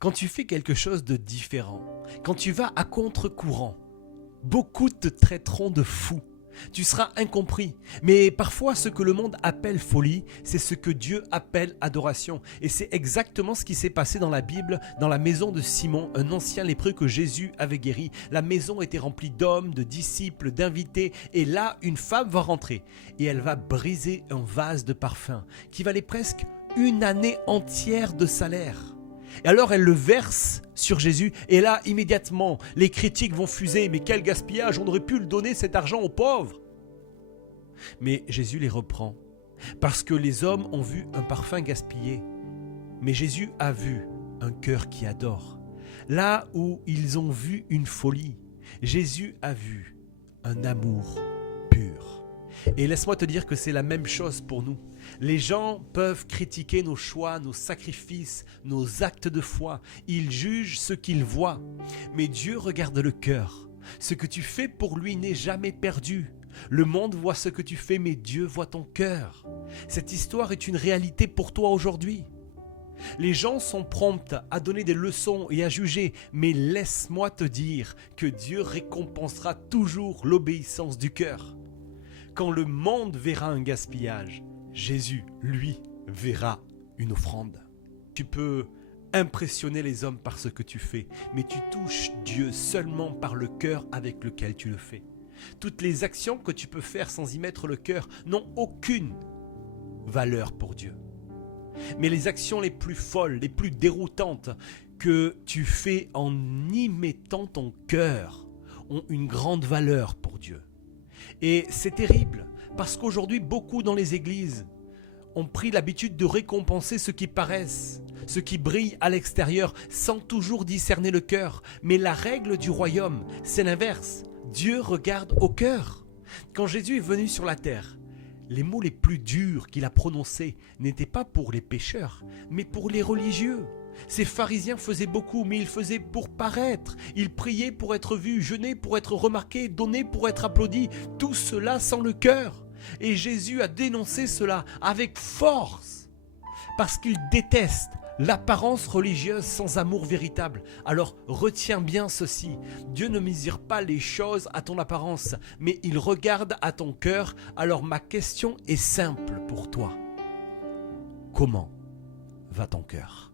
Quand tu fais quelque chose de différent, quand tu vas à contre-courant, beaucoup te traiteront de fou. Tu seras incompris. Mais parfois, ce que le monde appelle folie, c'est ce que Dieu appelle adoration. Et c'est exactement ce qui s'est passé dans la Bible, dans la maison de Simon, un ancien lépreux que Jésus avait guéri. La maison était remplie d'hommes, de disciples, d'invités. Et là, une femme va rentrer. Et elle va briser un vase de parfum qui valait presque une année entière de salaire. Et alors elle le verse sur Jésus et là immédiatement les critiques vont fuser. Mais quel gaspillage, on aurait pu le donner cet argent aux pauvres. Mais Jésus les reprend parce que les hommes ont vu un parfum gaspillé. Mais Jésus a vu un cœur qui adore. Là où ils ont vu une folie, Jésus a vu un amour pur. Et laisse-moi te dire que c'est la même chose pour nous. Les gens peuvent critiquer nos choix, nos sacrifices, nos actes de foi. Ils jugent ce qu'ils voient. Mais Dieu regarde le cœur. Ce que tu fais pour lui n'est jamais perdu. Le monde voit ce que tu fais, mais Dieu voit ton cœur. Cette histoire est une réalité pour toi aujourd'hui. Les gens sont prompts à donner des leçons et à juger, mais laisse-moi te dire que Dieu récompensera toujours l'obéissance du cœur. Quand le monde verra un gaspillage, Jésus, lui, verra une offrande. Tu peux impressionner les hommes par ce que tu fais, mais tu touches Dieu seulement par le cœur avec lequel tu le fais. Toutes les actions que tu peux faire sans y mettre le cœur n'ont aucune valeur pour Dieu. Mais les actions les plus folles, les plus déroutantes que tu fais en y mettant ton cœur ont une grande valeur pour Dieu. Et c'est terrible, parce qu'aujourd'hui, beaucoup dans les églises ont pris l'habitude de récompenser ce qui paraissent, ce qui brille à l'extérieur, sans toujours discerner le cœur. Mais la règle du royaume, c'est l'inverse. Dieu regarde au cœur. Quand Jésus est venu sur la terre, les mots les plus durs qu'il a prononcés n'étaient pas pour les pécheurs, mais pour les religieux. Ces pharisiens faisaient beaucoup, mais ils faisaient pour paraître. Ils priaient pour être vus, jeûnaient pour être remarqués, donnaient pour être applaudis. Tout cela sans le cœur. Et Jésus a dénoncé cela avec force, parce qu'il déteste l'apparence religieuse sans amour véritable. Alors retiens bien ceci, Dieu ne mesure pas les choses à ton apparence, mais il regarde à ton cœur. Alors ma question est simple pour toi. Comment va ton cœur ?